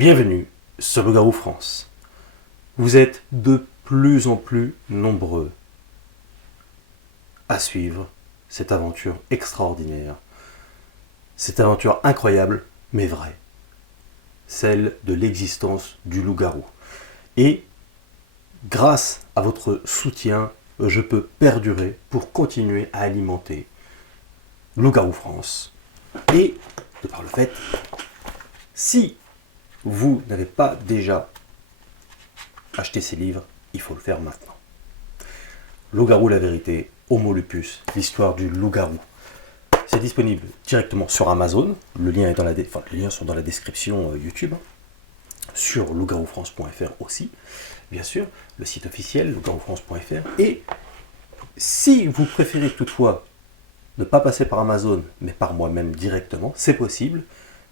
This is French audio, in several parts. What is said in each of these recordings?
Bienvenue sur Loup-Garou France. Vous êtes de plus en plus nombreux à suivre cette aventure extraordinaire, cette aventure incroyable mais vraie, celle de l'existence du loup-garou. Et grâce à votre soutien, je peux perdurer pour continuer à alimenter Loup-Garou France. Et de par le fait, si vous n'avez pas déjà acheté ces livres, il faut le faire maintenant. Loup-Garou, la vérité, Homo lupus, l'histoire du loup-garou. C'est disponible directement sur Amazon. Le lien est dans les liens sont dans la description YouTube. Sur loup-garoufrance.fr aussi, bien sûr, le site officiel, loup-garoufrance.fr. Et si vous préférez toutefois ne pas passer par Amazon, mais par moi-même directement, c'est possible.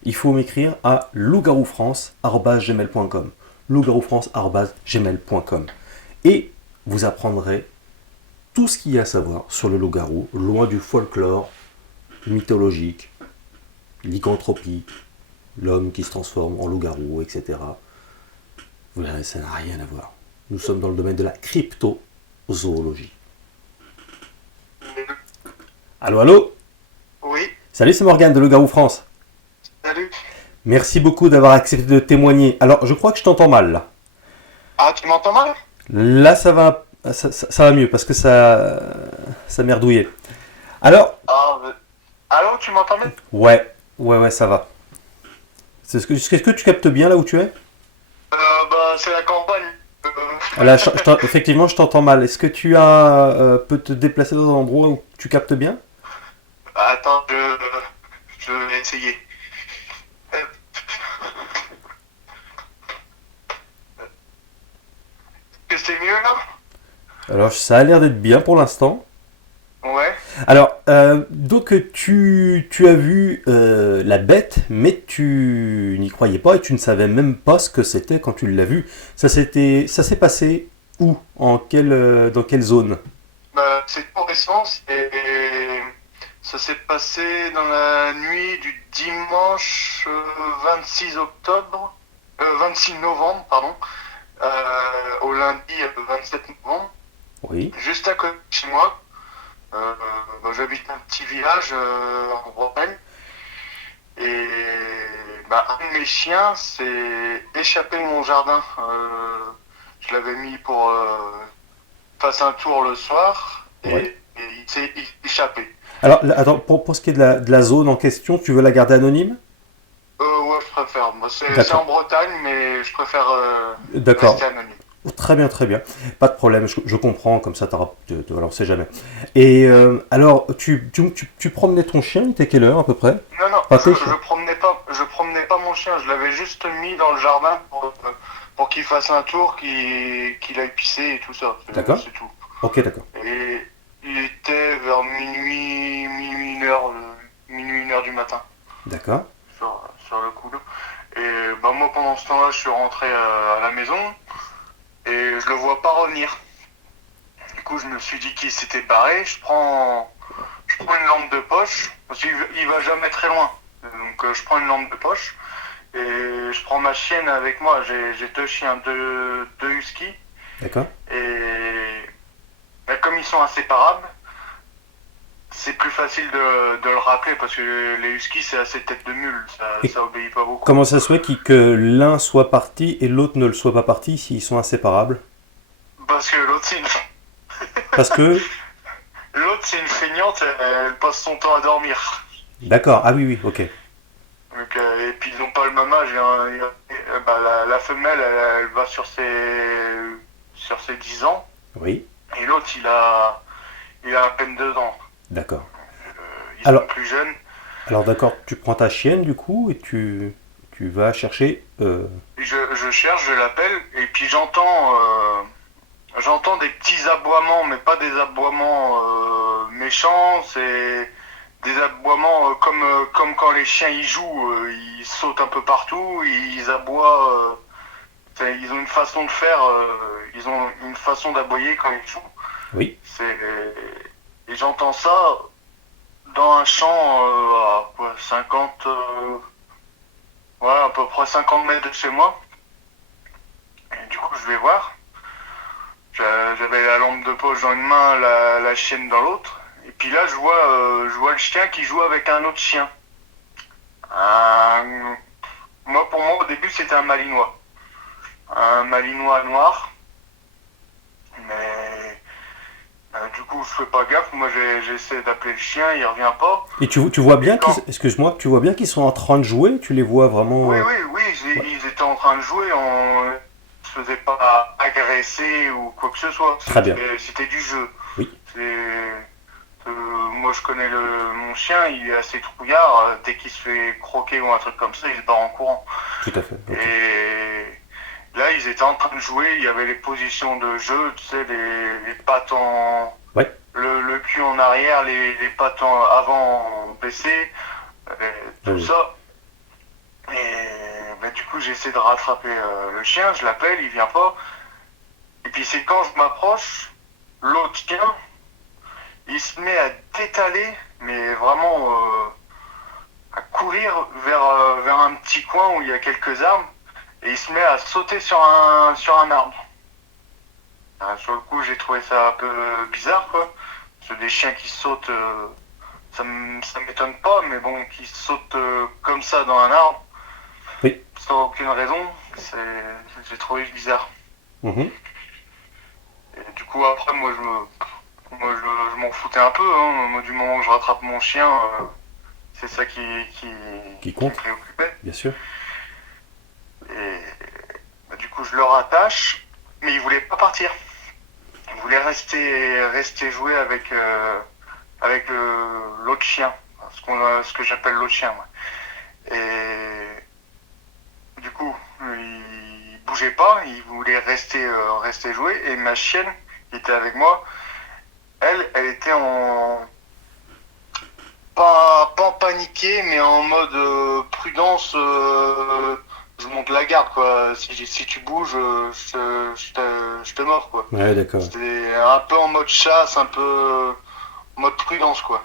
Il faut m'écrire à loup-garoufrance@gmail.com. loup-garoufrance@gmail.com. Et vous apprendrez tout ce qu'il y a à savoir sur le loup-garou, loin du folklore mythologique, lycanthropie, l'homme qui se transforme en loup-garou, etc. Vous verrez, ça n'a rien à voir. Nous sommes dans le domaine de la cryptozoologie. Allô, allô? Oui, Salut, c'est Morgane de Loup-Garou France. salut. Merci beaucoup d'avoir accepté de témoigner. Alors, je crois que je t'entends mal, là. Ah, tu m'entends mal? Là, ça va mieux, parce que ça merdouillait. Alors, Ah, allô, tu m'entends bien? ouais, ça va. Est-ce que tu captes bien là où tu es? C'est la campagne. Là, effectivement, je t'entends mal. Est-ce que tu peux te déplacer dans un endroit où tu captes bien? Attends, je vais essayer. Hop. Est-ce que c'est mieux là? Alors, ça a l'air d'être bien pour l'instant. Ouais. Alors, donc tu as vu la bête, mais tu n'y croyais pas et tu ne savais même pas ce que c'était quand tu l'as vu. Ça s'est passé où? Dans quelle zone? C'est tout récent. Ça s'est passé dans la nuit du dimanche 26 octobre, 26 novembre, pardon, au lundi 27 novembre, Oui, juste à côté de chez moi. J'habite un petit village en Bretagne et un de mes chiens s'est échappé de mon jardin. Je l'avais mis pour passer un tour le soir oui. et il s'est échappé. Alors, là, attends, pour ce qui est de la zone en question, tu veux la garder anonyme? Ouais, je préfère. Moi, c'est en D'accord, Bretagne, mais je préfère d'accord. rester anonyme. Très bien, très bien. Pas de problème, je comprends, comme ça, voilà, on sait jamais. Et alors, tu promenais ton chien, il était quelle heure à peu près? Non, non, Enfin, tes chiens. je promenais pas mon chien. Je l'avais juste mis dans le jardin pour qu'il fasse un tour, qu'il aille pisser et tout ça. D'accord. C'est tout. Ok, d'accord. Et il était vers minuit, une heure du matin, D'accord. sur le coup. Et moi, pendant ce temps-là, je suis rentré à la maison et je le vois pas revenir. Du coup, je me suis dit qu'il s'était barré. Je prends une lampe de poche parce qu'il va jamais très loin. Donc, je prends une lampe de poche et je prends ma chienne avec moi. J'ai deux chiens, deux huskies. D'accord. Et comme ils sont inséparables, c'est plus facile de le rappeler parce que les huskies, c'est assez tête de mule. Et Ça obéit pas beaucoup. comment ça se fait que l'un soit parti et l'autre ne le soit pas parti s'ils sont inséparables? Parce que Parce que... l'autre, c'est une feignante, elle passe son temps à dormir. D'accord, ah oui, oui, ok. Donc, et puis ils n'ont pas le même âge. La femelle, elle va sur ses 10 ans. Oui, Et l'autre, il a à peine 2 ans. d'accord. Ils sont Alors, plus jeunes. alors d'accord, tu prends ta chienne du coup et tu vas chercher... Et je cherche, je l'appelle, et puis j'entends des petits aboiements, mais pas des aboiements méchants. C'est des aboiements comme quand les chiens y jouent. Ils sautent un peu partout, ils aboient. Ils ont une façon de faire, ils ont une façon d'aboyer quand ils jouent. Oui, Et j'entends ça dans un champ à quoi, 50, ouais, à peu près 50 mètres de chez moi. Et du coup, je vais voir. J'avais la lampe de poche dans une main, la chienne dans l'autre. Et puis là, je vois le chien qui joue avec un autre chien. Un- pour moi, au début, c'était un malinois. Un malinois noir. Mais du coup, je fais pas gaffe. Moi, j'essaie d'appeler le chien, il revient pas. Et tu vois Et bien qu'ils, quand... excuse-moi, tu vois bien qu'ils sont en train de jouer, tu les vois Oui, vraiment. oui, Ouais. ils étaient en train de jouer. On se faisait pas agresser ou quoi que ce soit. Très bien. C'était du jeu. Oui, C'est... moi, je connais mon chien, il est assez trouillard. Dès qu'il se fait croquer ou un truc comme ça, il se barre en courant. tout à fait. Ok. Et là, ils étaient en train de jouer. Il y avait les positions de jeu, tu sais, les pattes en. Ouais. Le cul en arrière, les pattes en avant baissées, Oui, tout oui. ça. Et bah, du coup, j'essaie de rattraper le chien, je l'appelle, il vient pas. Et puis, c'est quand je m'approche, l'autre chien, il se met à détaler, mais vraiment à courir vers un petit coin où il y a quelques arbres, et il se met à sauter sur un arbre. Sur le coup, j'ai trouvé ça un peu bizarre, quoi. Parce que des chiens qui sautent, ça m'étonne pas, mais bon, qui sautent comme ça dans un arbre, Oui. sans aucune raison, j'ai trouvé bizarre. Mhm. Et du coup, après, je m'en foutais un peu, hein. Moi, du moment que je rattrape mon chien, c'est ça Qui qui me compte, préoccupait. bien sûr. Et bah, du coup, je le rattache, mais il voulait pas partir. Il voulait rester jouer avec l'autre chien, ce que j'appelle l'autre chien. Ouais. Et du coup, il bougeait pas, il voulait rester jouer. Et ma chienne, qui était avec moi, elle était pas paniquée, mais en mode prudence. Je monte la garde, quoi. Si tu bouges, je te mords, quoi. Ouais, d'accord. C'était un peu en mode chasse, un peu en mode prudence, quoi.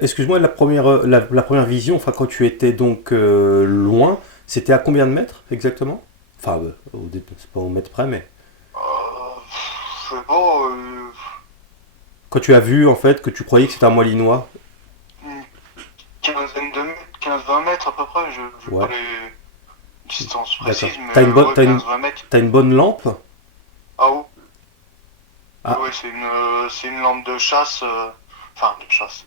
Excuse-moi, la première vision, enfin, quand tu étais donc loin, c'était à combien de mètres exactement? Enfin, c'est pas au mètre près, mais. Je sais pas, Quand tu as vu, en fait, que tu croyais que c'était un Malinois. une quinzaine de mètres, 15-20 mètres à peu près. Je n'ai pas Ouais, les distances d'accord. précises, mais ouais, T'as 15-20 mètres. une bonne lampe? Ah ouais, Ah, ouais, c'est une lampe de chasse, enfin de chasse.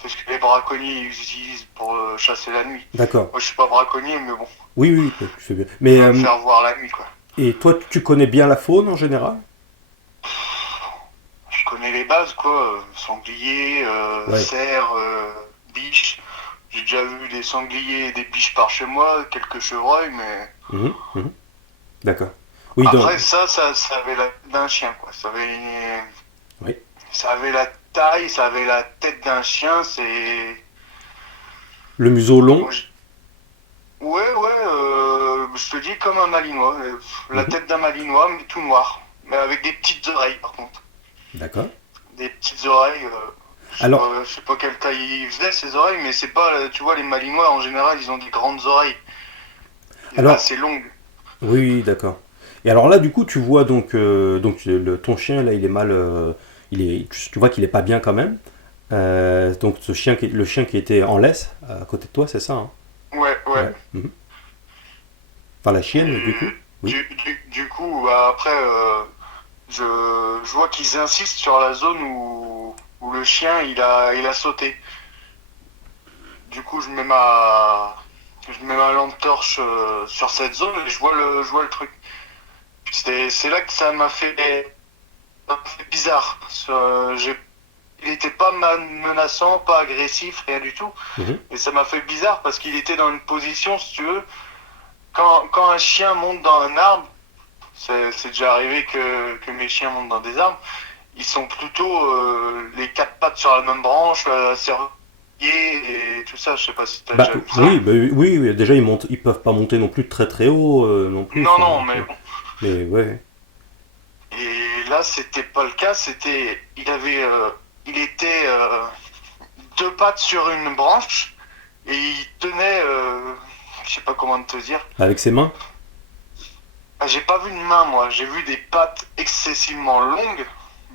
C'est ce que les braconniers utilisent pour chasser la nuit. d'accord. Moi, je suis pas braconnier, mais bon, Oui, oui, oui, je fais bien. je Mais, veux me faire voir la nuit, quoi. et toi, tu connais bien la faune en général? Je connais les bases, quoi. Sanglier, Ouais. cerf, biche. J'ai déjà vu des sangliers et des biches par chez moi, quelques chevreuils, mais Mhm, mhm. D'accord. Oui, donc, après ça avait la tête d'un chien, quoi. oui. Ça avait la taille, ça avait la tête d'un chien. C'est, Le museau long. moi, ouais, ouais. Je te dis comme un malinois, la Mhm. tête d'un malinois, mais tout noir, mais avec des petites oreilles, par contre. D'accord. Des petites oreilles. Alors, Je sais pas quelle taille ils faisaient ces oreilles, mais c'est pas, tu vois, les malinois en général, ils ont des grandes oreilles alors, assez longues. oui, oui, d'accord. Et alors là, du coup, tu vois donc ton chien là, il est mal, tu vois qu'il est pas bien quand même. Donc le chien qui était en laisse à côté de toi, c'est ça, hein? Ouais, ouais. Ouais. Mhm. Enfin la chienne, du coup. Et Oui. du coup, bah, après, je vois qu'ils insistent sur la zone où le chien il a sauté. Du coup, je mets ma lampe torche sur cette zone et je vois le truc. C'est là que ça m'a fait bizarre. Il était pas menaçant, pas agressif, rien du tout. Mhm. Et ça m'a fait bizarre parce qu'il était dans une position, si tu veux, quand un chien monte dans un arbre, c'est déjà arrivé que mes chiens montent dans des arbres, ils sont plutôt les quatre pattes sur la même branche, serrés et tout ça. Je sais pas si t'as Bah déjà vu ça. oui, bah, oui, oui, oui, déjà ils peuvent pas monter non plus très très haut non plus. Non, Enfin, non, mais ouais. bon. Mais ouais. Et là, c'était pas le cas. Il était deux pattes sur une branche et il tenait je sais pas comment te dire. Avec ses mains? Ah, j'ai pas vu de main, moi. J'ai vu des pattes excessivement longues,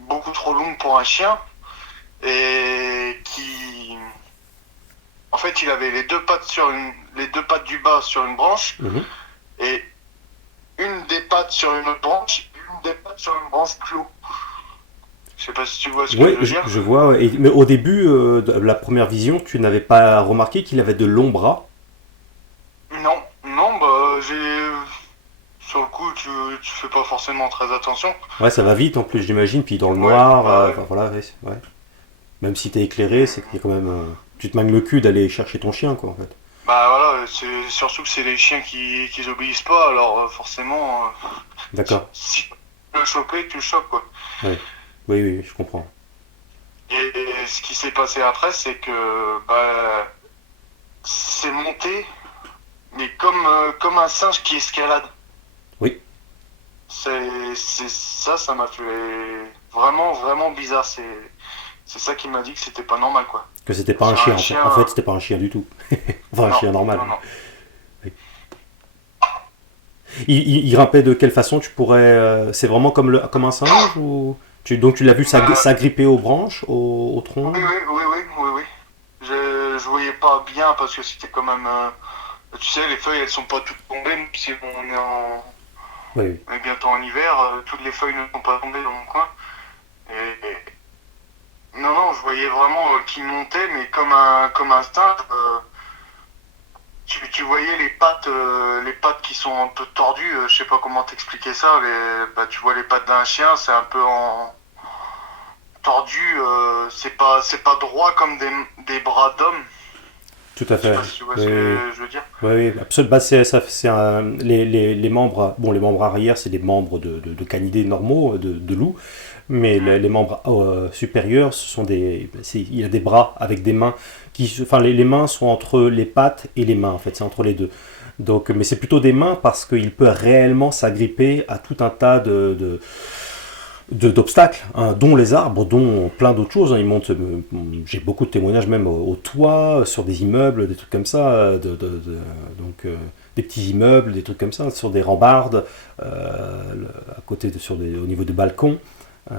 beaucoup trop longues pour un chien, et qui, en fait, il avait les deux pattes du bas sur une branche, Mhm. et une des pattes sur une autre branche, et une des pattes sur une branche plus haut. Je sais pas si tu vois ce que je Ouais, veux dire. je vois. Ouais. Mais au début de la première vision, tu n'avais pas remarqué qu'il avait de longs bras? Non, non, bah, sur le coup, tu fais pas forcément très attention. Ouais, ça va vite en plus, j'imagine. Puis dans le Ouais, noir, bah ouais. enfin voilà, ouais, ouais. Même si t'es éclairé, c'est qu'il y a quand même. Tu te manges le cul d'aller chercher ton chien, quoi, en fait. Bah voilà, c'est surtout que c'est les chiens qui obéissent pas, alors forcément, D'accord. si tu veux le choper, tu le chopes quoi. Ouais. Oui, oui, oui, je comprends. Et ce qui s'est passé après, c'est que bah c'est monté, mais comme un singe qui escalade. Oui, C'est ça, ça m'a fait vraiment vraiment bizarre. C'est ça qui m'a dit que c'était pas normal quoi. que c'était pas un Sur chien, un en fait. chien, En fait, c'était pas un chien du tout. Enfin, un non, chien normal. non, non. Oui. Il grimpait de quelle façon tu pourrais. C'est vraiment comme, comme un singe ou donc tu l'as vu Bah, s'agripper aux branches, au oui, tronc? oui, oui, oui, oui, oui. Je voyais pas bien parce que c'était quand même. Tu sais, les feuilles elles sont pas toutes tombées, même si Oui, oui. on est bientôt en hiver, toutes les feuilles ne sont pas tombées dans mon coin. Non, non, je voyais vraiment qu'il montait, mais comme un singe. Tu voyais les pattes qui sont un peu tordues. Je sais pas comment t'expliquer ça. Bah, tu vois les pattes d'un chien, c'est un peu en tordu. C'est pas droit comme des bras d'homme. Tout à Je sais fait. pas si tu vois Oui, ce oui. que je veux dire. Oui, oui, absolument. Bah, les membres, bon, les membres arrière, c'est des membres de canidés normaux, de loups, mais Hmm. les membres supérieurs, ce sont il y a des bras avec des mains enfin, les mains sont entre les pattes et les mains, en fait, c'est entre les deux. Donc, mais c'est plutôt des mains parce qu'il peut réellement s'agripper à tout un tas d'obstacles, hein, dont les arbres, dont plein d'autres choses. Hein. J'ai beaucoup de témoignages même au toit, sur des immeubles, des trucs comme ça, donc des petits immeubles, des trucs comme ça, sur des rambardes, à côté au niveau des balcons. Ouais.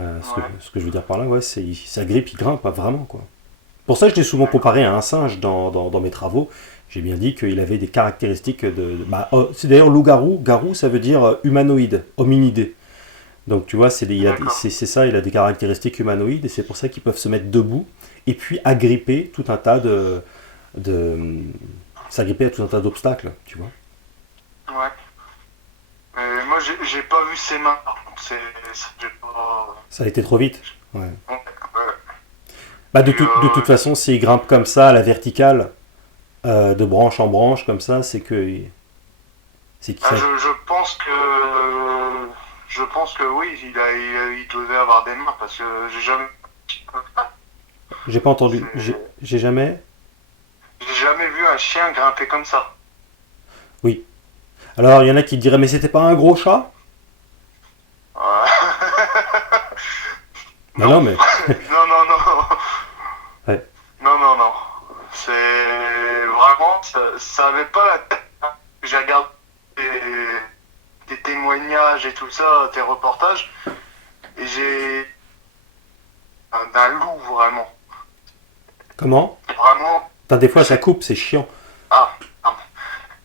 Ce que je veux dire par là, ouais, il s'agrippe, il grimpe, pas vraiment quoi. Pour ça, je l'ai souvent D'accord. comparé à un singe dans mes travaux. J'ai bien dit qu'il avait des caractéristiques c'est d'ailleurs loup-garou. Garou, ça veut dire humanoïde, hominidé. Donc tu vois, D'accord. c'est ça, il a des caractéristiques humanoïdes et c'est pour ça qu'ils peuvent se mettre debout et puis agripper tout un tas de s'agripper à tout un tas d'obstacles, tu vois. Ouais. Mais moi, j'ai pas vu ses mains. Par contre, j'ai pas. Ça a été trop vite. Ouais. Ouais, ouais. Bah, Et, de toute façon, s'il grimpe comme ça à la verticale, de branche en branche comme ça, c'est qu'il ah, s'a- je pense que oui, il devait avoir des mains parce que J'ai pas entendu. c'est- J'ai jamais. j'ai jamais vu un chien grimper comme ça. Oui. Alors il y en a qui diraient mais c'était pas un gros chat? Ouais. Non Non, non mais non, non, non, ouais. non, non, non. C'est vraiment, ça avait pas la tête. J'ai regardé des témoignages et tout ça, tes reportages, et j'ai d'un loup vraiment, Comment? vraiment. Putain, des fois ça coupe, c'est chiant. Ah, pardon.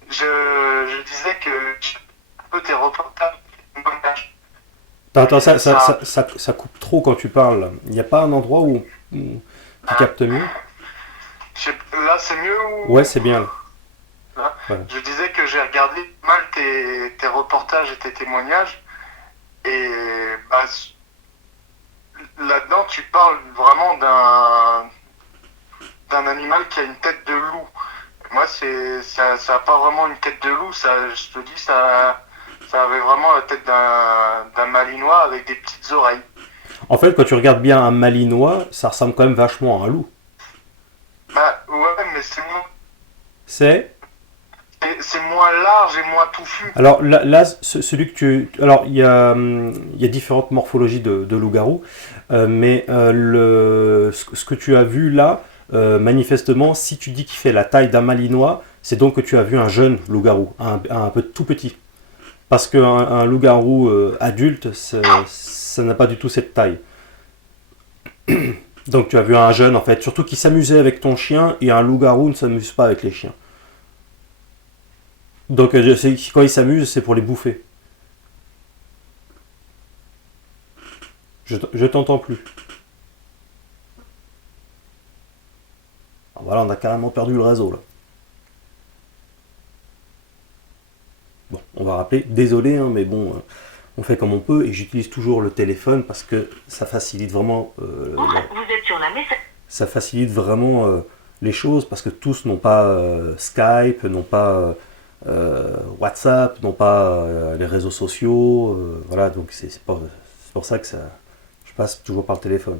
Je disais que un peu tes reportages, tes témoignages, Attends, et ça, ça coupe trop quand tu parles. Il n'y a pas un endroit où tu hein, captes mieux? là c'est mieux Ouais, ou c'est bien là. là. Voilà. Je disais que j'ai regardé mal tes reportages et tes témoignages, et bah, là-dedans tu parles vraiment d'un animal qui a une tête de loup. Moi, ça a pas vraiment une tête de loup, ça, je te dis, ça avait vraiment la tête d'un malinois avec des petites oreilles. En fait, quand tu regardes bien un malinois, ça ressemble quand même vachement à un loup. Bah, ouais, mais C'est c'est moins large et moins touffu. Alors là, celui que tu. Alors il y a différentes morphologies de loup-garou, mais ce que tu as vu là, manifestement, si tu dis qu'il fait la taille d'un malinois, c'est donc que tu as vu un jeune loup-garou, un peu tout petit. Parce qu'un loup-garou adulte, ça n'a pas du tout cette taille. Donc tu as vu un jeune en fait, surtout qui s'amusait avec ton chien, et un loup-garou ne s'amuse pas avec les chiens. Donc je sais que quand il s'amuse, c'est pour les bouffer. Je t'entends plus. Ah, voilà, on a carrément perdu le réseau là. Bon, on va rappeler, désolé, hein, mais bon, on fait comme on peut, et j'utilise toujours le téléphone parce que ça facilite vraiment, Vous êtes sur la messagerie. ça facilite vraiment les choses, parce que tous n'ont pas Skype, n'ont pas WhatsApp, n'ont pas les réseaux sociaux, voilà, donc c'est pour ça que je passe toujours par le téléphone.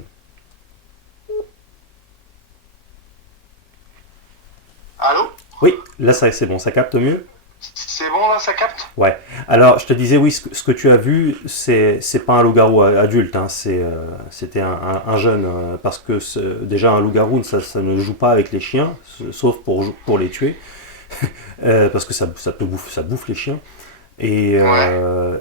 Allô? Oui, là c'est bon, ça capte mieux. C'est bon là, ça capte? Ouais. Alors, je te disais, oui, ce que tu as vu, c'est pas un loup-garou adulte, hein, c'était un jeune, parce que déjà un loup-garou, ça ne joue pas avec les chiens, sauf pour les tuer, parce que ça bouffe les chiens. Ouais.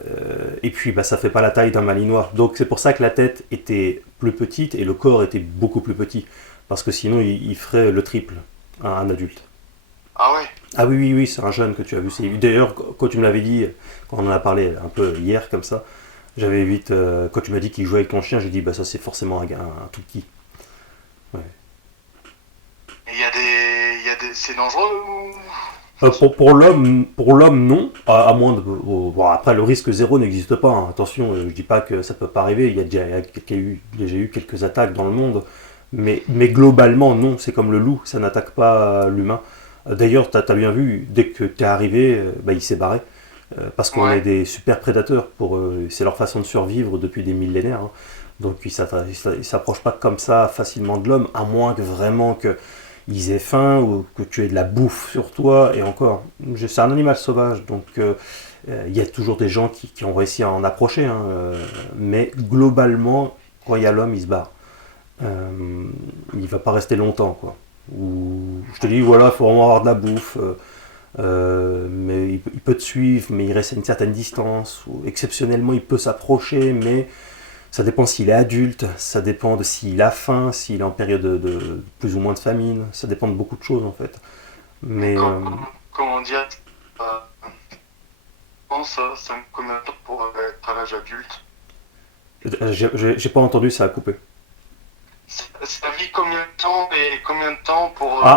Et puis, bah, ça fait pas la taille d'un malinois. Donc, c'est pour ça que la tête était plus petite et le corps était beaucoup plus petit, parce que sinon, il ferait le triple, un adulte. Ah ouais. Ah oui, oui, oui, c'est un jeune que tu as vu. D'ailleurs, quand tu me l'avais dit, quand on en a parlé un peu hier comme ça, j'avais vite, quand tu m'as dit qu'il jouait avec ton chien, j'ai dit, bah ça c'est forcément un tout petit. Ouais. C'est dangereux ou... Pour l'homme, non. À moins de. Bon, après, le risque zéro n'existe pas, hein. Attention, je dis pas que ça peut pas arriver. Déjà eu quelques attaques dans le monde. Mais globalement, non. C'est comme le loup, ça n'attaque pas l'humain. D'ailleurs, t'as bien vu, dès que t'es arrivé, bah, il s'est barré. Parce qu'on est Ouais. des super prédateurs. C'est leur façon de survivre depuis des millénaires, hein. Donc ils s'approchent pas comme ça facilement de l'homme, à moins que vraiment qu'ils aient faim ou que tu aies de la bouffe sur toi. Et encore, c'est un animal sauvage, donc il y a toujours des gens qui ont réussi à en approcher, hein, mais globalement, quand il y a l'homme, il se barre. Il va pas rester longtemps, quoi. Ou je te dis, voilà, il faut vraiment avoir de la bouffe. Mais il peut te suivre, mais il reste à une certaine distance. Ou exceptionnellement, il peut s'approcher, mais ça dépend s'il est adulte, ça dépend de s'il a faim, s'il est en période de plus ou moins de famine. Ça dépend de beaucoup de choses en fait. Mais Mais comment dire, euh, je pense ça me combien de temps pour être à l'âge adulte? j'ai pas entendu, ça a coupé. Ça vit combien de temps et combien de temps pour ça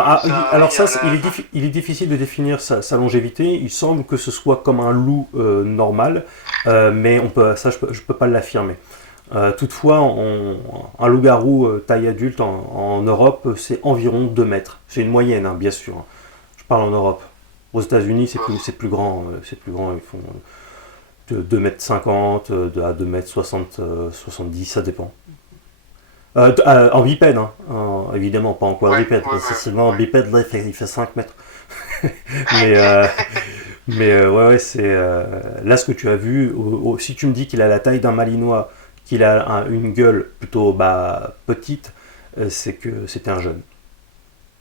Alors arrive ça, à la... il est difficile de définir sa longévité. Il semble que ce soit comme un loup normal, mais je peux pas l'affirmer. Toutefois, un loup-garou taille adulte en Europe, c'est environ 2 mètres. C'est une moyenne, hein, bien sûr, hein. Je parle en Europe. Aux États-Unis, c'est plus grand. C'est plus grand. Ils font de 2 mètres 50 à 2 mètres 60, 70, ça dépend. En bipède, hein, évidemment, pas en Ouais, quadrupède. ouais, Parce que ouais, sinon, en ouais. bipède, là, il fait 5 mètres. Mais, euh, ouais, ouais, là, ce que tu as vu, si tu me dis qu'il a la taille d'un malinois, qu'il a une gueule plutôt bah, petite, c'est que c'était un jeune.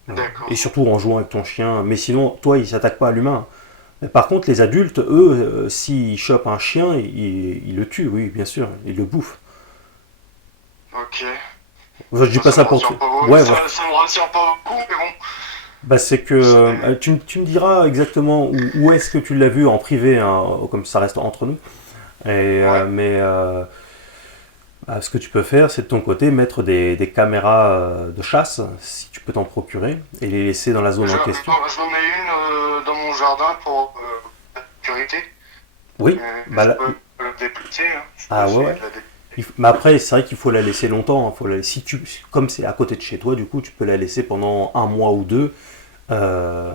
Voilà. Et D'accord. surtout en jouant avec ton chien. Mais sinon, toi, il s'attaque pas à l'humain. Mais par contre, les adultes, eux, s'ils chopent un chien, ils le tuent, oui, bien sûr. Ils le bouffent. Ok. Enfin, je dis Bon, pas ça ça me pour rassure te... pas beaucoup. Ouais, voilà. Ça me rassure pas beaucoup, mais bon. Bah, c'est que C'est... tu me diras exactement où est-ce que tu l'as vu en privé, hein, comme ça reste entre nous. Ouais. Ce que tu peux faire, c'est de ton côté mettre des caméras de chasse, si tu peux t'en procurer, et les laisser dans la zone en question. J'en ai une dans mon jardin pour la sécurité. Oui, bah Je là, peux le déplacer, hein. Je peux ah ouais, essayer ouais. de la déplacer. Mais après, c'est vrai qu'il faut la laisser longtemps, hein. Si comme c'est à côté de chez toi, du coup, tu peux la laisser pendant un mois ou deux, euh,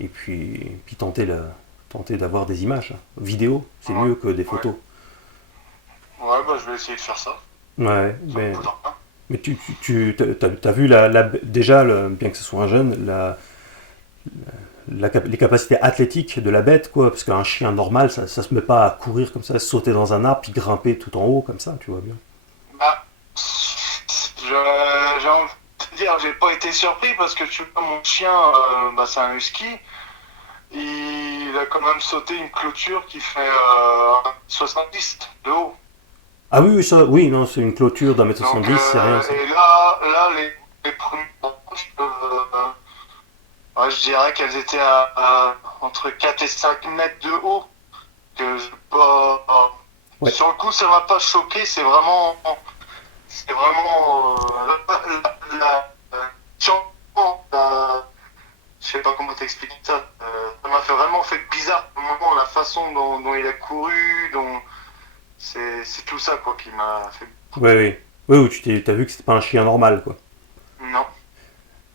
et puis tenter d'avoir des images. Vidéo, c'est Ouais. mieux que des Ouais. photos. Ouais, bah je vais essayer de faire ça. Ouais, Ça me coûtera pas. mais t'as vu déjà, bien que ce soit un jeune, les capacités athlétiques de la bête, quoi, parce qu'un chien normal, ça se met pas à courir comme ça, sauter dans un arbre, puis grimper tout en haut, comme ça, tu vois bien. Bah, j'ai envie dire, j'ai pas été surpris parce que tu vois, mon chien, c'est un husky. Il a quand même sauté une clôture qui fait 70 de haut. Ah oui, oui, ça, oui, non, c'est une clôture d'un mètre Donc, 70, c'est rien ça. et là les premières branches, je dirais qu'elles étaient entre 4 et 5 mètres de haut. Que j'ai pas, Ouais. Sur le coup, ça m'a pas choqué. C'est vraiment sur- je sais pas comment t'expliquer ça. Ça m'a fait vraiment fait bizarre au moment, la façon dont il a couru, c'est tout ça quoi qui m'a fait. Ouais, oui. Oui, oui, t'as vu que c'était pas un chien normal, quoi. Non.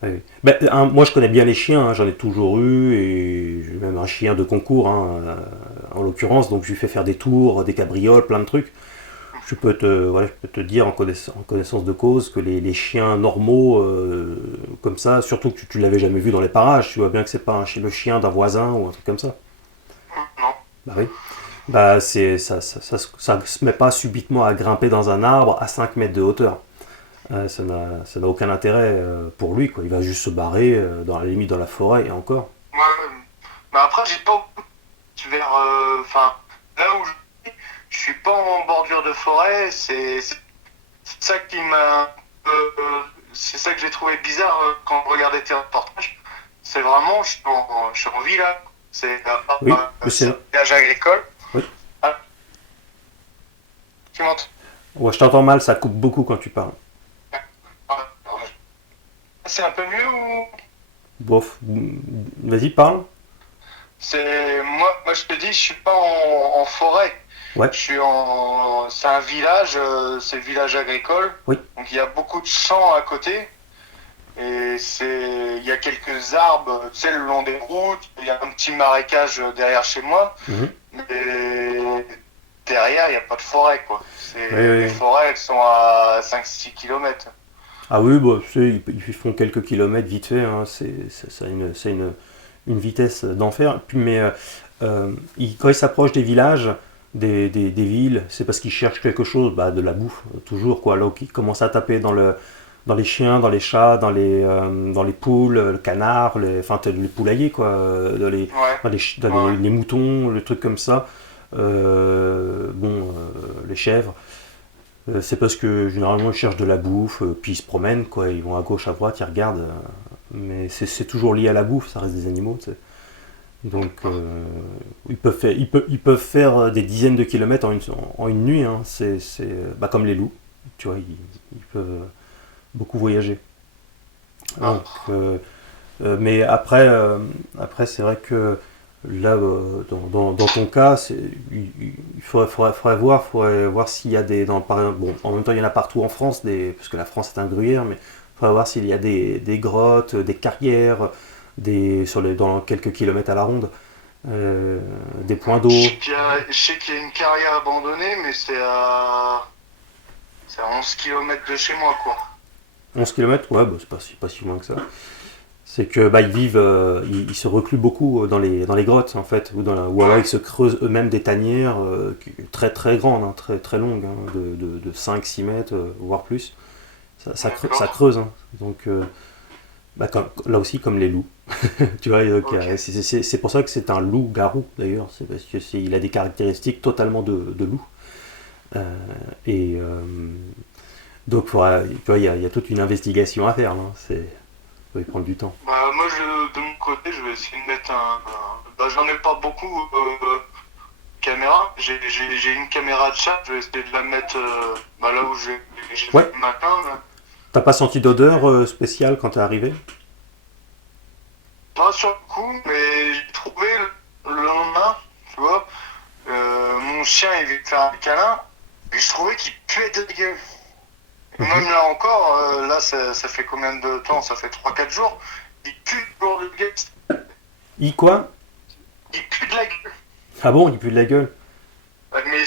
Ouais, oui. Ben, moi, je connais bien les chiens, hein, j'en ai toujours eu, et j'ai même un chien de concours, hein, en l'occurrence, donc je lui fais faire des tours, des cabrioles, plein de trucs. Je peux te dire en connaissance de cause que les chiens normaux, comme ça, surtout que tu l'avais jamais vu dans les parages, tu vois bien que c'est pas le chien d'un voisin ou un truc comme ça. Non. Bah oui. Bah ça se met pas subitement à grimper dans un arbre à 5 mètres de hauteur. Ça n'a aucun intérêt pour lui, quoi. Il va juste se barrer dans la limite dans la forêt et encore. Ouais, mais après, j'ai pas vers. Enfin, là où je suis pas en bordure de forêt, c'est ça qui m'a. C'est ça que j'ai trouvé bizarre quand je regardais tes reportages. C'est vraiment, je suis en village. C'est Oui, mais c'est un village agricole. Oui. Ah, tu m'entends? Ouais, je t'entends mal, ça coupe beaucoup quand tu parles. C'est un peu mieux ou. Bof, vas-y, parle. Moi je te dis, je suis pas en forêt. Ouais, C'est un village, c'est le village agricole. oui. Donc il y a beaucoup de champs à côté. Il y a quelques arbres, tu sais, le long des routes. Il y a un petit marécage derrière chez moi. Mhm. Mais derrière, il n'y a pas de forêt, quoi. Oui, oui, Les oui. forêts, elles sont à 5-6 kilomètres. Ah oui, bah, tu sais, ils font quelques kilomètres vite fait, hein, c'est une vitesse d'enfer. Mais quand ils s'approchent des villages, des villes, c'est parce qu'ils cherchent quelque chose, bah, de la bouffe, toujours, quoi. Là où ils commencent à taper dans les chiens, dans les chats, dans les poules, le canard, enfin, les poulaillers, quoi, Ouais, dans ouais. les moutons, le truc comme ça. Les chèvres. C'est parce que généralement ils cherchent de la bouffe, puis ils se promènent, quoi. Ils vont à gauche, à droite, ils regardent. Mais c'est toujours lié à la bouffe, ça reste des animaux, tu sais. Donc ils peuvent faire des dizaines de kilomètres en une nuit, hein. Bah, comme les loups, tu vois, ils peuvent beaucoup voyager. Donc, Ah. mais après c'est vrai que là, dans ton cas, faudrait voir s'il y a bon, en même temps, il y en a partout en France, parce que la France est un gruyère, mais il faudrait voir s'il y a des grottes, des carrières, dans quelques kilomètres à la ronde, des points d'eau. Je sais qu'il y a une carrière abandonnée, mais c'est à 11 kilomètres de chez moi, quoi. 11 km, ouais, bah, c'est pas si loin que ça. C'est que bah, ils se recluent beaucoup dans les grottes en fait, ou alors ils se creusent eux-mêmes des tanières très très grandes, hein, très très longues, hein, de 5-6 mètres, voire plus. Ça D'accord. creuse, hein. Donc bah, là aussi comme les loups. Tu vois, donc, Ok. c'est pour ça que c'est un loup-garou d'ailleurs, c'est parce que il a des caractéristiques totalement de loup. Euh, et donc tu vois, il y a toute une investigation à faire, hein. Ça va prendre du temps. Bah, moi, de mon côté, je vais essayer de mettre bah, j'en ai pas beaucoup caméra. J'ai une caméra de chat, je vais essayer de la mettre bah, là où j'ai fait Ouais. le matin. Là. T'as pas senti d'odeur spéciale quand t'es arrivé? Pas sur le coup, mais j'ai trouvé le lendemain, tu vois, mon chien, il veut faire un câlin, et je trouvais qu'il puait de gueule. Mhm. Même là encore, là, ça fait combien de temps? Ça fait 3-4 jours. Il pue toujours de gueule. Quoi? Il pue de la gueule. Ah bon, il pue de la gueule? Mais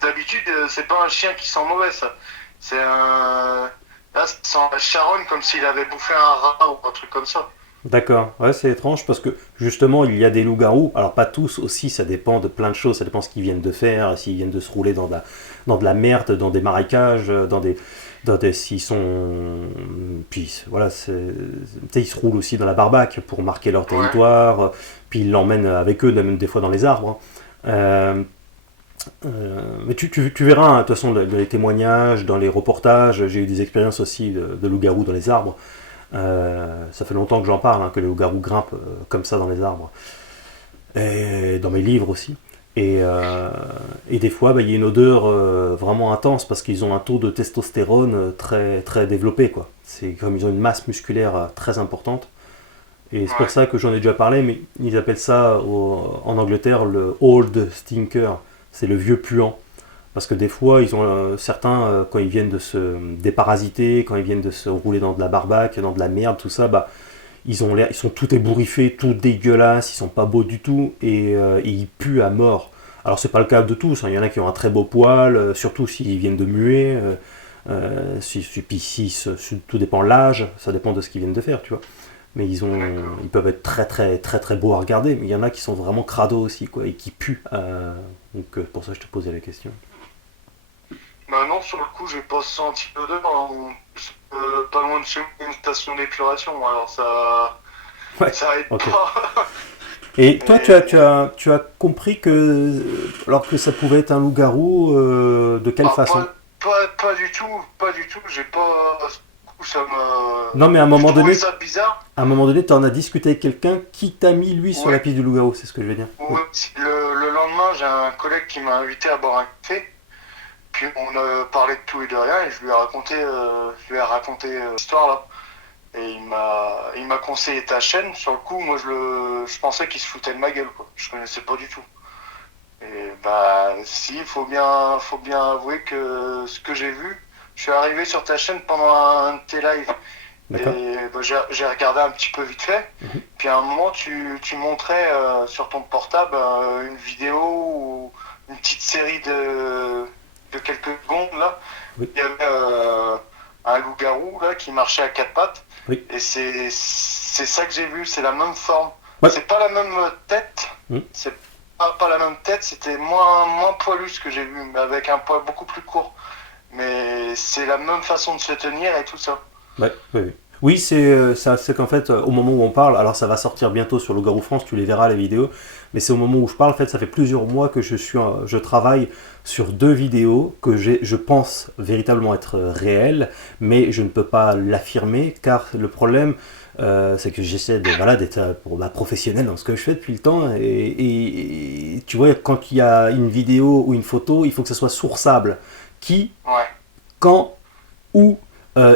d'habitude, c'est pas un chien qui sent mauvais, ça. C'est un. Là, ça sent la charogne comme s'il avait bouffé un rat ou un truc comme ça. D'accord, ouais, c'est étrange parce que justement il y a des loups-garous, alors pas tous aussi, ça dépend de plein de choses, ça dépend ce qu'ils viennent de faire, s'ils viennent de se rouler dans de la merde, dans des marécages, S'ils sont. Puis voilà, ils se roulent aussi dans la barbaque pour marquer leur territoire, puis ils l'emmènent avec eux, même des fois dans les arbres. Mais tu verras, hein, de toute façon, dans les témoignages, dans les reportages, j'ai eu des expériences aussi de loups-garous dans les arbres. Ça fait longtemps que j'en parle, hein, que les loups-garous grimpent comme ça dans les arbres. Et dans mes livres aussi. Et des fois, il y a une odeur vraiment intense parce qu'ils ont un taux de testostérone très, très développé, quoi. C'est comme ils ont une masse musculaire très importante. Et c'est pour ça que j'en ai déjà parlé, mais ils appellent ça en Angleterre le old stinker. C'est le vieux puant. Parce que des fois, ils ont certains, quand ils viennent de se déparasiter, quand ils viennent de se rouler dans de la barbaque, dans de la merde, tout ça, ils sont tout ébouriffés, tout dégueulasses, ils sont pas beaux du tout et ils puent à mort. Alors c'est pas le cas de tous, hein. Il y en a qui ont un très beau poil, surtout s'ils viennent de muer, tout dépend de l'âge, ça dépend de ce qu'ils viennent de faire, tu vois. Mais ils peuvent être très très très très beaux à regarder, mais il y en a qui sont vraiment crado aussi, quoi, et qui puent. Donc pour ça je te posais la question. Non, sur le coup, j'ai pas senti l'odeur. Pas loin de chez moi, une station d'épuration, alors ça aide okay. pas. Et toi, tu as compris alors que ça pouvait être un loup-garou, de quelle façon? Pas du tout, j'ai pas... Ça me... Non, mais à un moment donné, ça bizarre. À un moment donné, tu en as discuté avec quelqu'un qui t'a mis lui sur la piste du loup-garou, c'est ce que je veux dire. Oui. Le lendemain, j'ai un collègue qui m'a invité à boire un café. Puis on a parlé de tout et de rien et je lui ai raconté l'histoire là. Et il m'a conseillé ta chaîne. Sur le coup, moi je pensais qu'il se foutait de ma gueule, quoi. Je connaissais pas du tout. Et si, faut bien avouer que ce que j'ai vu, je suis arrivé sur ta chaîne pendant un de tes lives. D'accord. Et j'ai regardé un petit peu vite fait. Puis à un moment, tu montrais sur ton portable une vidéo ou une petite série de quelques secondes là. Oui. Il y avait un loup-garou là qui marchait à quatre pattes. Oui. Et c'est ça que j'ai vu, c'est la même forme. Ouais. C'est pas la même tête. C'est pas la même tête, c'était moins poilu ce que j'ai vu, mais avec un poil beaucoup plus court. Mais c'est la même façon de se tenir et tout ça. Oui. Oui, c'est qu'en fait, au moment où on parle, alors ça va sortir bientôt sur Loup-garou France, tu les verras les vidéos, mais c'est au moment où je parle, en fait, ça fait plusieurs mois que je travaille sur 2 vidéos que je pense véritablement être réelles, mais je ne peux pas l'affirmer, car le problème, c'est que j'essaie d'être professionnel dans ce que je fais depuis le temps, et tu vois, quand il y a une vidéo ou une photo, il faut que ça soit sourçable. Qui, quand, où.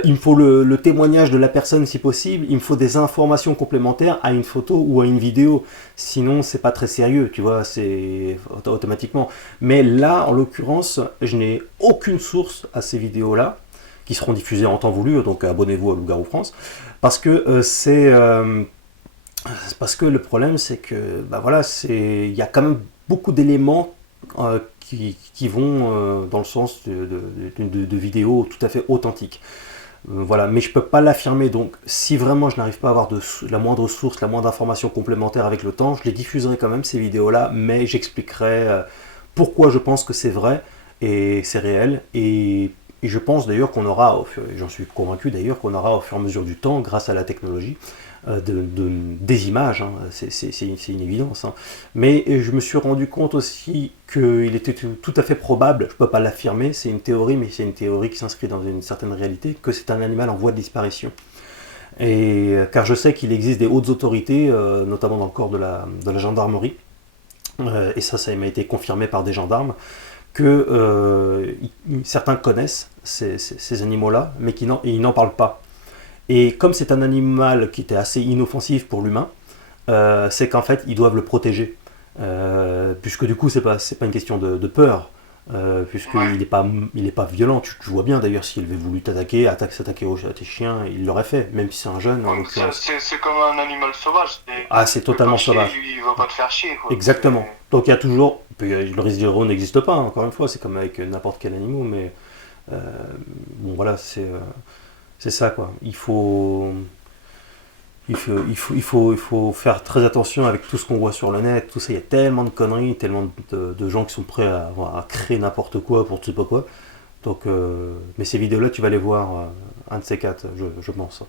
Il me faut le témoignage de la personne si possible, il me faut des informations complémentaires à une photo ou à une vidéo, sinon c'est pas très sérieux, tu vois, c'est automatiquement. Mais là, en l'occurrence, je n'ai aucune source à ces vidéos-là, qui seront diffusées en temps voulu, donc abonnez-vous à Loup-garou France, parce que parce que le problème c'est que, il y a quand même beaucoup d'éléments qui vont dans le sens de vidéos tout à fait authentiques. Mais je peux pas l'affirmer, donc si vraiment je n'arrive pas à avoir la moindre source, la moindre information complémentaire avec le temps, je les diffuserai quand même ces vidéos-là, mais j'expliquerai pourquoi je pense que c'est vrai et c'est réel, et je pense d'ailleurs qu'on aura, j'en suis convaincu d'ailleurs, qu'on aura au fur et à mesure du temps, grâce à la technologie, des images, hein, c'est une évidence. Hein. Mais je me suis rendu compte aussi qu'il était tout à fait probable, je ne peux pas l'affirmer, c'est une théorie, mais c'est une théorie qui s'inscrit dans une certaine réalité, que c'est un animal en voie de disparition. Car je sais qu'il existe des hautes autorités, notamment dans le corps de la gendarmerie, et ça m'a été confirmé par des gendarmes, que certains connaissent ces animaux-là, mais ils n'en parlent pas. Et comme c'est un animal qui était assez inoffensif pour l'humain, c'est qu'en fait, ils doivent le protéger. Puisque du coup, c'est pas une question de peur, puisqu'il n'est pas violent. Tu vois bien d'ailleurs, s'il avait voulu s'attaquer à tes chiens, il l'aurait fait, même si c'est un jeune. C'est comme un animal sauvage. C'est totalement sauvage. Il va pas te faire chier, quoi. Exactement. Donc il y a toujours... Le risque zéro n'existe pas, encore une fois, c'est comme avec n'importe quel animal, mais c'est ça, quoi. Il faut faire très attention avec tout ce qu'on voit sur le net, tout ça. Il y a tellement de conneries, tellement de gens qui sont prêts à créer n'importe quoi pour tu sais pas quoi. Donc, mais ces vidéos-là, tu vas les voir un de ces quatre, je pense.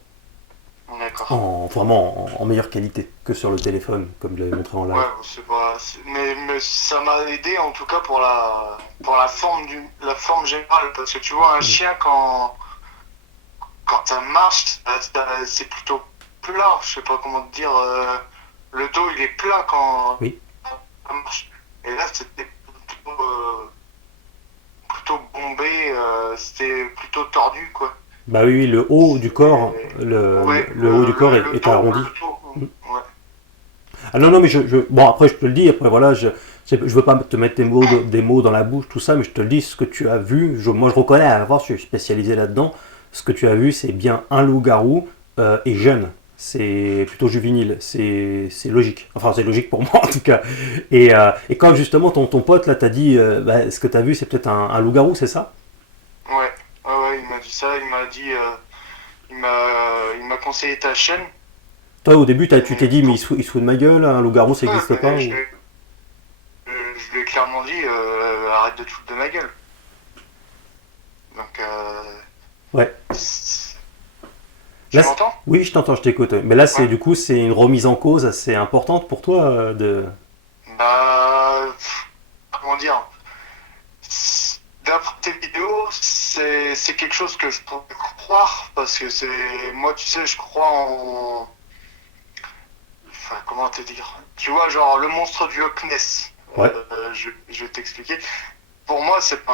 D'accord. Vraiment en meilleure qualité que sur le téléphone, comme je l'avais montré en live. Ouais, c'est pas. Mais ça m'a aidé en tout cas pour la forme la forme générale. Parce que tu vois, un chien, quand ça marche, c'est plutôt plat. Je sais pas comment te dire. Le dos, il est plat Oui. quand ça marche. Et là, c'était plutôt bombé. C'était plutôt tordu, quoi. Bah oui, le haut du corps, Ouais, le haut du corps est dos, arrondi. le dos. Ouais. Ah non, non, mais bon, après, je te le dis, après, voilà, je veux pas te mettre des mots dans la bouche, tout ça, mais je te le dis, ce que tu as vu, moi, je reconnais, à voir, je suis spécialisé là-dedans, ce que tu as vu, c'est bien un loup-garou et jeune. C'est plutôt juvénile, c'est logique. Enfin, c'est logique pour moi, en tout cas. Et quand, justement, ton pote, là, t'a dit, bah, ce que tu as vu, c'est peut-être un loup-garou, c'est ça? Ouais, il m'a dit ça, il m'a dit, il m'a conseillé ta chaîne. Toi, au début, tu t'es Et dit, mais il se fout de ma gueule, un loup-garou, ça ouais, n'existe pas ou... je lui ai clairement dit, arrête de te foutre de ma gueule. Donc, Ouais. tu Là, m'entends? oui, je t'entends, je t'écoute. Mais là, Ouais. du coup, c'est une remise en cause assez importante pour toi de. Bah, comment dire? D'après tes vidéos, c'est quelque chose que je pourrais croire parce que moi, tu sais, je crois en. Enfin, comment te dire? Tu vois, genre le monstre du Loch Ness. Ouais. Je vais t'expliquer. Pour moi, c'est pas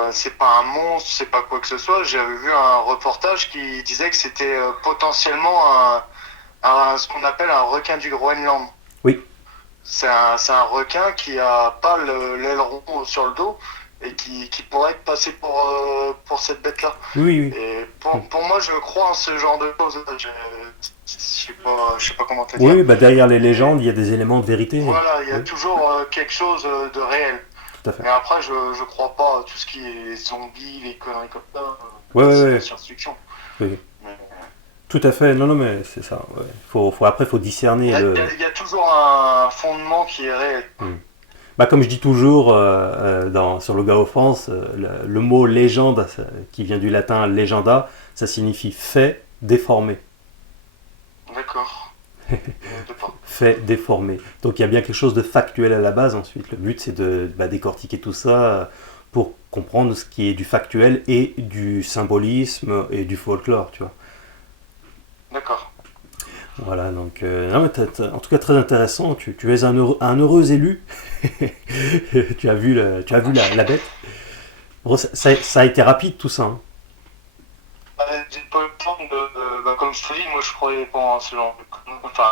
un monstre, c'est pas quoi que ce soit. J'avais vu un reportage qui disait que c'était potentiellement ce qu'on appelle un requin du Groenland. Oui. C'est un requin qui a pas l'aileron sur le dos et qui pourrait être passé pour cette bête-là. Oui, oui, oui. Et pour moi, je crois en ce genre de choses. Je sais pas comment te dire. Oui, bah derrière les légendes, il y a des éléments de vérité. Voilà, il y a Oui, toujours quelque chose de réel. tout à fait. Mais après, je crois pas à tout ce qui est zombies, les conneries comme ça. Ouais, ouais, C'est de la ouais. science-fiction. Oui. Mais Tout à fait. Non, non, mais c'est ça. Ouais. Après, faut discerner le. il y a toujours un fondement qui est réel. Hmm. Bah, comme je dis toujours sur le Gars France, le mot légende, qui vient du latin legenda, ça signifie fait déformé. D'accord. De pas. Fait déformé. Donc il y a bien quelque chose de factuel à la base ensuite. Le but c'est de décortiquer tout ça pour comprendre ce qui est du factuel et du symbolisme et du folklore, tu vois. D'accord. Voilà, donc non, mais en tout cas très intéressant. Tu es un heureux élu. Tu as vu la bête. Bon, ça a été rapide tout ça, hein. J'ai pas eu le temps comme je te dis, moi je croyais pas en ce genre de conneries. Enfin,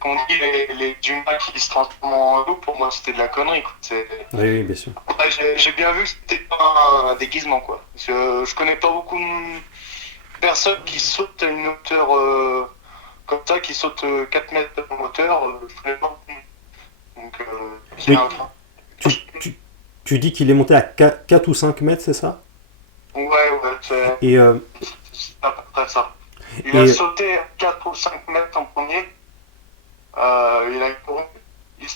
qu'on dit les humains qui se transforment en loup, pour moi c'était de la connerie, quoi. Oui, oui, bien sûr. Après, j'ai bien vu que c'était pas un déguisement, quoi. Parce que je connais pas beaucoup de personnes qui sautent à une hauteur comme ça, qui sautent 4 mètres de hauteur. Je connais pas. Donc, c'est Oui, un train. tu, tu, tu dis qu'il est monté à 4 ou 5 mètres, c'est ça? Ouais, Et, c'est à peu près ça. Il a et sauté à 4 ou 5 mètres en premier. Il a couru. Il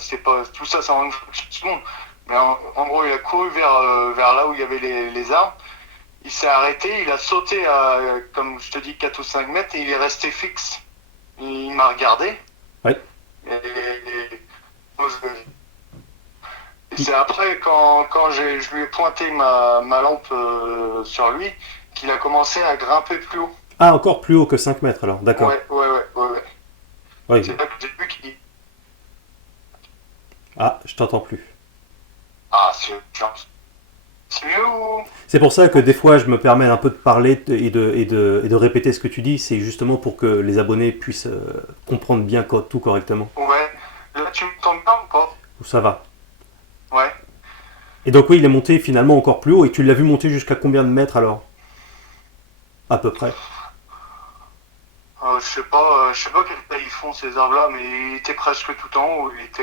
s'est pas. Tout ça, c'est en une fraction de seconde. Mais en gros, il a couru vers là où il y avait les arbres. Il s'est arrêté, il a sauté à, comme je te dis, 4 ou 5 mètres et il est resté fixe. Il m'a regardé. ouais. Moi, et c'est après, quand je lui ai pointé ma lampe sur lui, qu'il a commencé à grimper plus haut. Ah, encore plus haut que 5 mètres alors, d'accord. Ouais. Oui. C'est là que j'ai vu qu'il. Ah, je t'entends plus. Ah, c'est mieux ou. C'est pour ça que des fois je me permets un peu de parler et de répéter ce que tu dis, c'est justement pour que les abonnés puissent comprendre bien tout correctement. Ouais. Là, tu m'entends bien ou pas? Ça va. Ouais. Et donc oui, il est monté finalement encore plus haut, et tu l'as vu monter jusqu'à combien de mètres alors? À peu près. Je sais pas quelle taille ils font ces arbres-là, mais il était presque tout en haut. Il était.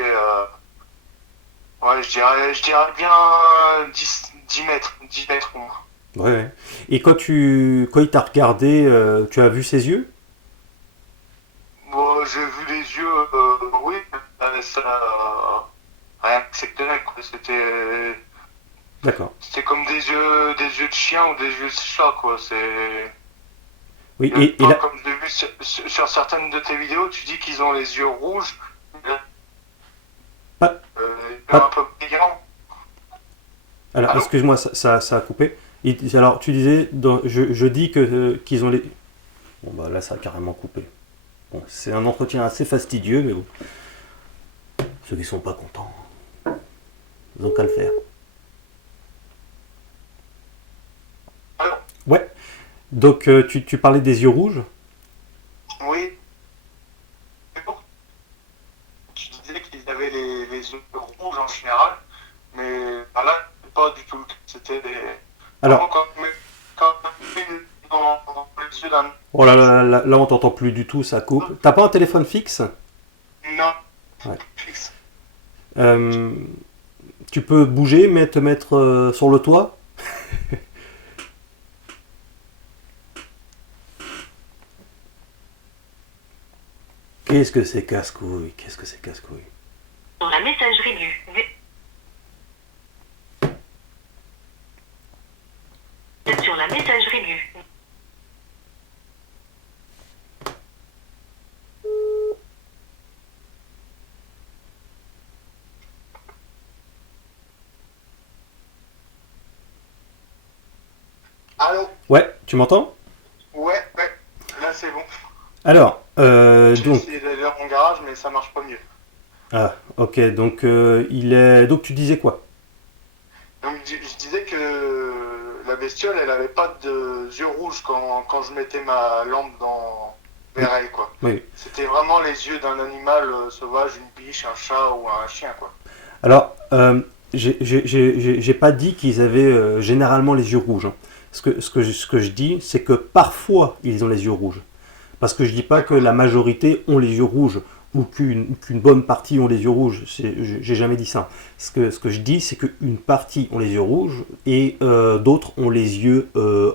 Ouais, je dirais bien 10 mètres. 10 mètres au moins. Ouais, ouais. Et quand il t'a regardé, tu as vu ses yeux? Bon, j'ai vu les yeux, oui, ça, rien d'exceptionnel, quoi. C'était. D'accord. C'était comme des yeux de chien ou des yeux de chat, quoi. C'est. Oui, Et et toi, là, comme je l'ai vu sur certaines de tes vidéos, tu dis qu'ils ont les yeux rouges, pas, les yeux un pas, peu brillants. alors, Allô? excuse-moi, ça a coupé. Alors, tu disais, je dis que qu'ils ont les. Bon, bah là, ça a carrément coupé. Bon, c'est un entretien assez fastidieux, mais bon. Ceux qui sont pas contents, ils ont qu'à le faire. Allô? Ouais. Donc, tu parlais des yeux rouges. Oui. Tu disais qu'ils avaient les yeux rouges en général, mais bah là, pas du tout. C'était des. Vraiment, Alors, quand dans les yeux d'un. oh là, là, on t'entend plus du tout, ça coupe. T'as pas un téléphone fixe? Non, Ouais. fixe. Euh, Tu peux bouger, mais te mettre sur le toit? Qu'est-ce que c'est casse-couille? Qu'est-ce que c'est casse-couille? Sur la messagerie du... Vous êtes sur la messagerie du... Allô? Ouais, tu m'entends? Ouais, ouais. Là, c'est bon. Alors, J'ai donc, essayé d'aller dans mon garage, mais ça marche pas mieux. ah, ok, donc donc tu disais quoi? Donc, je disais que la bestiole, elle avait pas de yeux rouges quand je mettais ma lampe vers elle, quoi. Oui. C'était vraiment les yeux d'un animal sauvage, une biche, un chat ou un chien, quoi. Alors, j'ai pas dit qu'ils avaient généralement les yeux rouges, hein. Ce que je dis, c'est que parfois ils ont les yeux rouges. Parce que je dis pas que D'accord. la majorité ont les yeux rouges ou qu'une bonne partie ont les yeux rouges. J'ai jamais dit ça. Ce que je dis, c'est qu'une partie ont les yeux rouges et d'autres ont les yeux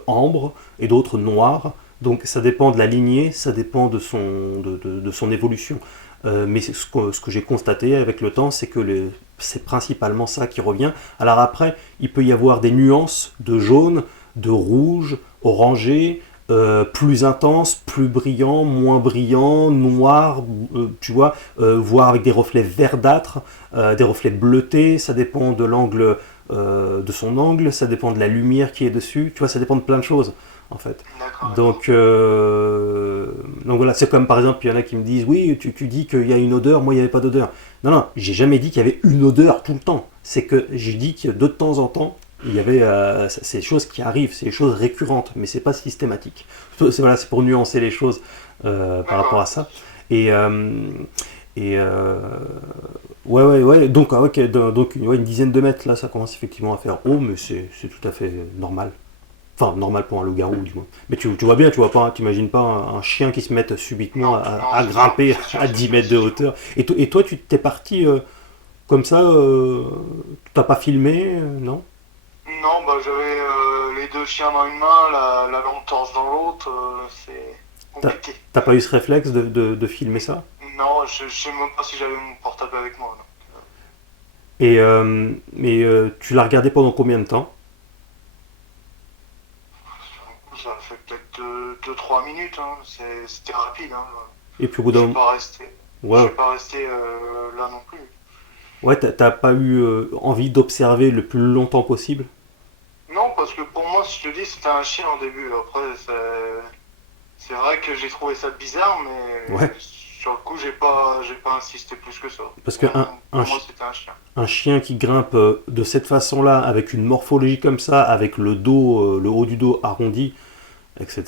ambre et d'autres noirs. Donc ça dépend de la lignée, ça dépend de son évolution. Mais ce que j'ai constaté avec le temps, c'est que c'est principalement ça qui revient. Alors après, il peut y avoir des nuances de jaune, de rouge, orangé, plus intense, plus brillant, noir, tu vois, voire avec des reflets verdâtres, des reflets bleutés, ça dépend de l'angle, de son angle, ça dépend de la lumière qui est dessus, tu vois, ça dépend de plein de choses, en fait. D'accord, d'accord. Donc, donc voilà, c'est comme par exemple, il y en a qui me disent, oui, tu dis qu'il y a une odeur, moi il n'y avait pas d'odeur. Non, non, j'ai jamais dit qu'il y avait une odeur tout le temps. C'est que j'ai dit que de temps en temps, il y avait ces choses qui arrivent, c'est des choses récurrentes, mais c'est pas systématique. Voilà, c'est pour nuancer les choses par rapport D'accord. à ça. Et, et ouais. Donc, ok, donc ouais, une dizaine de mètres, là, ça commence effectivement à faire haut, mais c'est tout à fait normal. Enfin, normal pour un loup-garou, du moins. Mais tu vois bien, tu vois pas, t'imagines pas un chien qui se mette subitement Non, non, à grimper c'est sûr, à c'est 10 sûr, mètres c'est de sûr. hauteur. Et toi, tu t'es parti comme ça, t'as pas filmé, non? Non, bah j'avais les deux chiens dans une main, la lampe torche dans l'autre, c'est T'as compliqué. t'as pas eu ce réflexe de filmer ça? Non, je sais même pas si j'avais mon portable avec moi. Et tu l'as regardé pendant combien de temps? Ça fait peut-être 2-3 minutes, hein. C'était rapide. Hein. Et puis au bout Je d'un suis moment, pas resté, je ouais, suis pas resté là non plus. ouais, t'as pas eu envie d'observer le plus longtemps possible? Non, parce que pour moi, si je te dis, c'était un chien au début. Après, c'est vrai que j'ai trouvé ça bizarre, mais Ouais, sur le coup, j'ai pas insisté plus que ça. parce que Pour moi, c'était un chien. un chien qui grimpe de cette façon-là, avec une morphologie comme ça, avec le dos, le haut du dos arrondi, etc.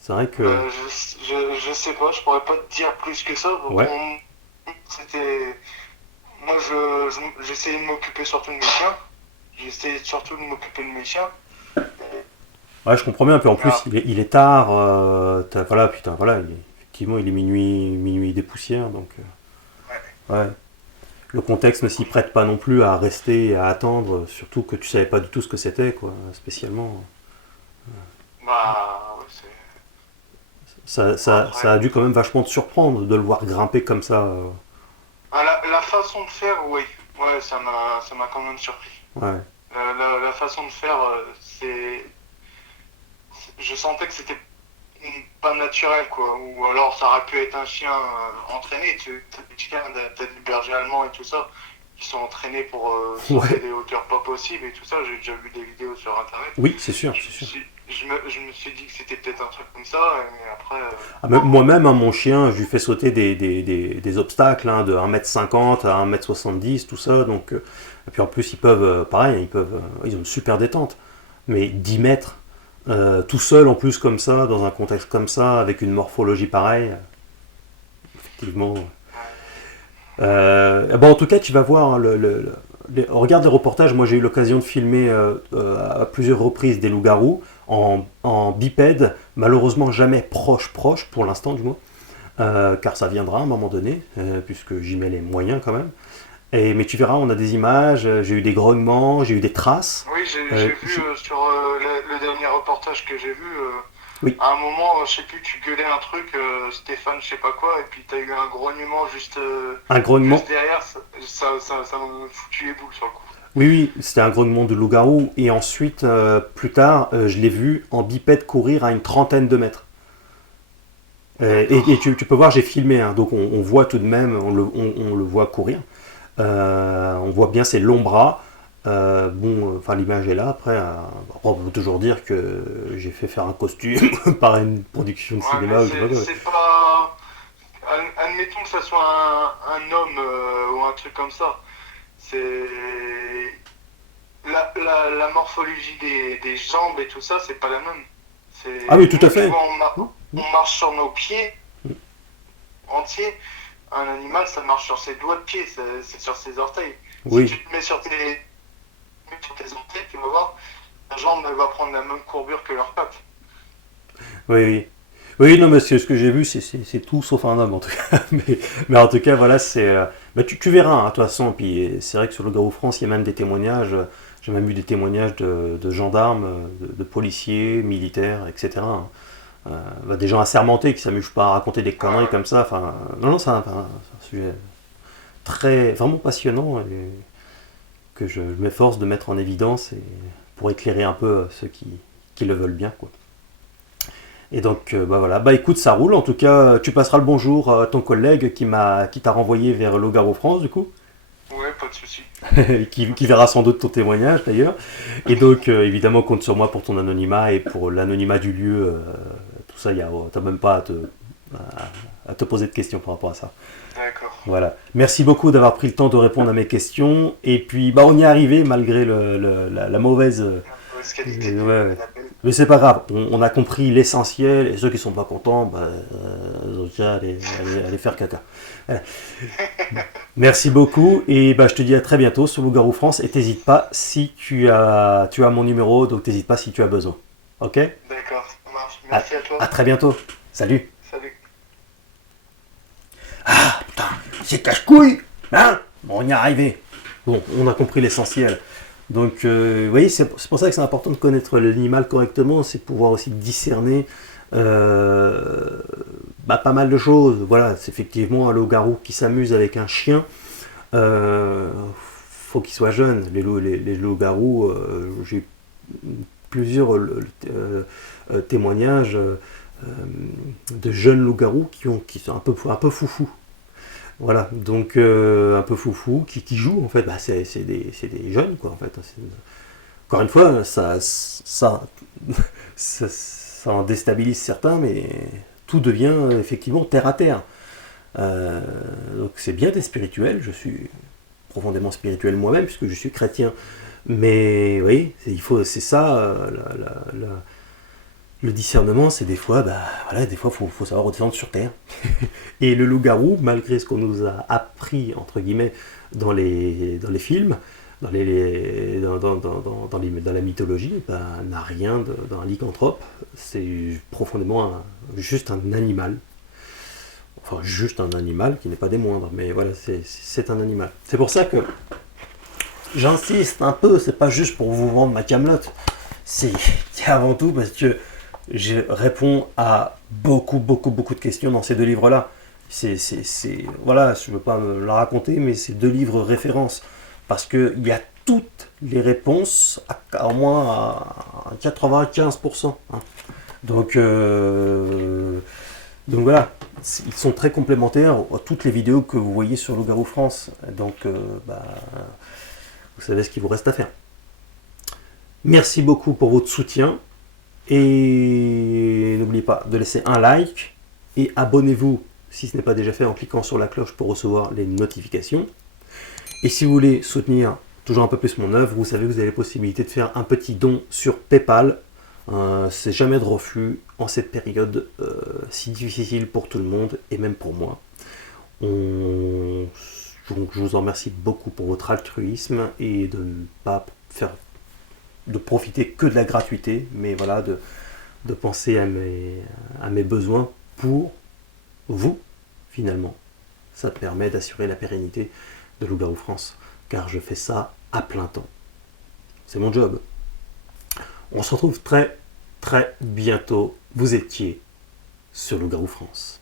C'est vrai que, Je sais pas, je pourrais pas te dire plus que ça. ouais, C'était. Moi, j'essayais de m'occuper surtout de mes chiens. J'essayais surtout de m'occuper de mes chiens. ouais, je comprends bien. Puis en plus, Ah, il est tard, voilà, putain, voilà, effectivement, il est minuit des poussières, donc, ouais. Le contexte ne s'y prête pas non plus à rester et à attendre, surtout que tu savais pas du tout ce que c'était, quoi, spécialement. bah, ouais, c'est. Ça a Après. dû quand même vachement te surprendre de le voir grimper comme ça. Ah, la façon de faire, oui. Ouais, ça m'a quand même surpris. Ouais. La façon de faire, je sentais que c'était pas naturel, quoi. Ou alors ça aurait pu être un chien entraîné. T'as des chiens, t'as des bergers allemands et tout ça, qui sont entraînés pour sauter Ouais. des hauteurs pas possibles et tout ça. J'ai déjà vu des vidéos sur internet. Oui, c'est sûr, Je c'est me sûr. suis, je me suis dit que c'était peut-être un truc comme ça, mais après. Ah, moi-même, hein, mon chien, je lui fais sauter des obstacles hein, de 1,50 m à 1,70 m, tout ça. Donc, et puis en plus, ils peuvent, pareil, ils ont une super détente. Mais 10 mètres, tout seul en plus comme ça, dans un contexte comme ça, avec une morphologie pareille, effectivement. Bon, en tout cas, tu vas voir, hein, regarde les reportages. Moi, j'ai eu l'occasion de filmer à plusieurs reprises des loups-garous en bipède, malheureusement jamais proche, pour l'instant du moins, car ça viendra à un moment donné, puisque j'y mets les moyens quand même. Mais tu verras, on a des images, j'ai eu des grognements, j'ai eu des traces. Oui, j'ai vu sur le dernier reportage que j'ai vu, Oui. à un moment, je sais plus, tu gueulais un truc, Stéphane, je sais pas quoi, et puis t'as eu un grognement Un grognement. juste derrière, ça m'a foutu les boules sur le coup. Oui, oui, c'était un grognement de loup-garou. Et ensuite, plus tard, je l'ai vu en bipède courir à une trentaine de mètres. Et tu peux voir, j'ai filmé, hein, donc on voit tout de même, on le voit courir. On voit bien ses longs bras. L'image est là. Après, on peut toujours dire que j'ai fait faire un costume par une production de Ouais, cinéma. Ou je sais pas quoi. c'est pas. Admettons que ça soit un homme ou un truc comme ça. C'est. La morphologie des jambes et tout ça, c'est pas la même. Ah oui, tout à fait. Tu vois, on marche sur nos pieds entiers. Un animal, ça marche sur ses doigts de pied, c'est sur ses orteils. Oui. Si tu te mets sur tes orteils, tu vas voir, la jambe elle va prendre la même courbure que leurs pattes. Oui, oui. Oui, non, mais ce que j'ai vu, c'est tout sauf un homme, en tout cas. Mais en tout cas, voilà, c'est. Tu verras, hein, de toute façon. Puis c'est vrai que sur le Garou France, il y a même des témoignages. J'ai même eu des témoignages de gendarmes, de policiers, militaires, etc. Hein. Des gens assermentés qui s'amusent pas à raconter des conneries comme ça. Enfin, non, c'est un sujet vraiment passionnant et que je m'efforce de mettre en évidence pour éclairer un peu ceux qui le veulent bien, quoi. Et donc, voilà. Écoute, ça roule. En tout cas, tu passeras le bonjour à ton collègue qui t'a renvoyé vers Logaro France, du coup. Ouais, pas de souci. qui verra sans doute ton témoignage, d'ailleurs. Et donc, évidemment, compte sur moi pour ton anonymat et pour l'anonymat du lieu. Tout ça, t'as même pas à te poser de questions par rapport à ça. D'accord. Voilà. Merci beaucoup d'avoir pris le temps de répondre à mes questions. Et puis, on y est arrivé malgré la mauvaise... Mauvaise qualité. Ouais. Mais c'est pas grave, on a compris l'essentiel, et ceux qui sont pas contents, ils ont déjà aller faire caca. Voilà. Merci beaucoup, et je te dis à très bientôt sur Loup-Garou France, et t'hésites pas si tu as mon numéro, donc t'hésites pas si tu as besoin. Ok ? D'accord, ça marche. Merci à toi. À très bientôt. Salut. Salut. Ah, putain, c'est cache-couille, hein ? Bon, on y est arrivé. Bon, on a compris l'essentiel. Donc, vous voyez, c'est pour ça que c'est important de connaître l'animal correctement, c'est pouvoir aussi discerner pas mal de choses. Voilà, c'est effectivement un loup-garou qui s'amuse avec un chien. Faut qu'il soit jeune. Les loups-garous, j'ai plusieurs témoignages de jeunes loups-garous qui sont un peu foufous. Voilà, donc un peu foufou, qui joue en fait, c'est des jeunes quoi en fait. Encore une fois, ça en déstabilise certains, mais tout devient effectivement terre à terre. Donc c'est bien d'être spirituel, je suis profondément spirituel moi-même puisque je suis chrétien. Mais oui, c'est ça, le discernement, c'est des fois, des fois, faut savoir redescendre sur terre. Et le loup-garou, malgré ce qu'on nous a appris, entre guillemets, dans les films, dans la mythologie, n'a rien d'un lycanthrope. C'est profondément juste un animal. Enfin, juste un animal qui n'est pas des moindres, mais voilà, c'est un animal. C'est pour ça que j'insiste un peu, c'est pas juste pour vous vendre ma camelote. C'est avant tout parce que je réponds à beaucoup de questions dans ces deux livres-là. Voilà, je ne veux pas me la raconter, mais c'est deux livres références. Parce qu'il y a toutes les réponses, au moins à 95%. Hein. Donc voilà, ils sont très complémentaires à toutes les vidéos que vous voyez sur Loup-Garou France. Donc vous savez ce qu'il vous reste à faire. Merci beaucoup pour votre soutien. Et n'oubliez pas de laisser un like. Et abonnez-vous si ce n'est pas déjà fait en cliquant sur la cloche pour recevoir les notifications. Et si vous voulez soutenir toujours un peu plus mon œuvre, vous savez que vous avez la possibilité de faire un petit don sur PayPal. C'est jamais de refus en cette période si difficile pour tout le monde et même pour moi. Donc, je vous en remercie beaucoup pour votre altruisme et de ne pas de profiter que de la gratuité, mais voilà, de penser à mes besoins pour vous, finalement. Ça permet d'assurer la pérennité de Loup-Garou France, car je fais ça à plein temps. C'est mon job. On se retrouve très, très bientôt. Vous étiez sur Loup-Garou France.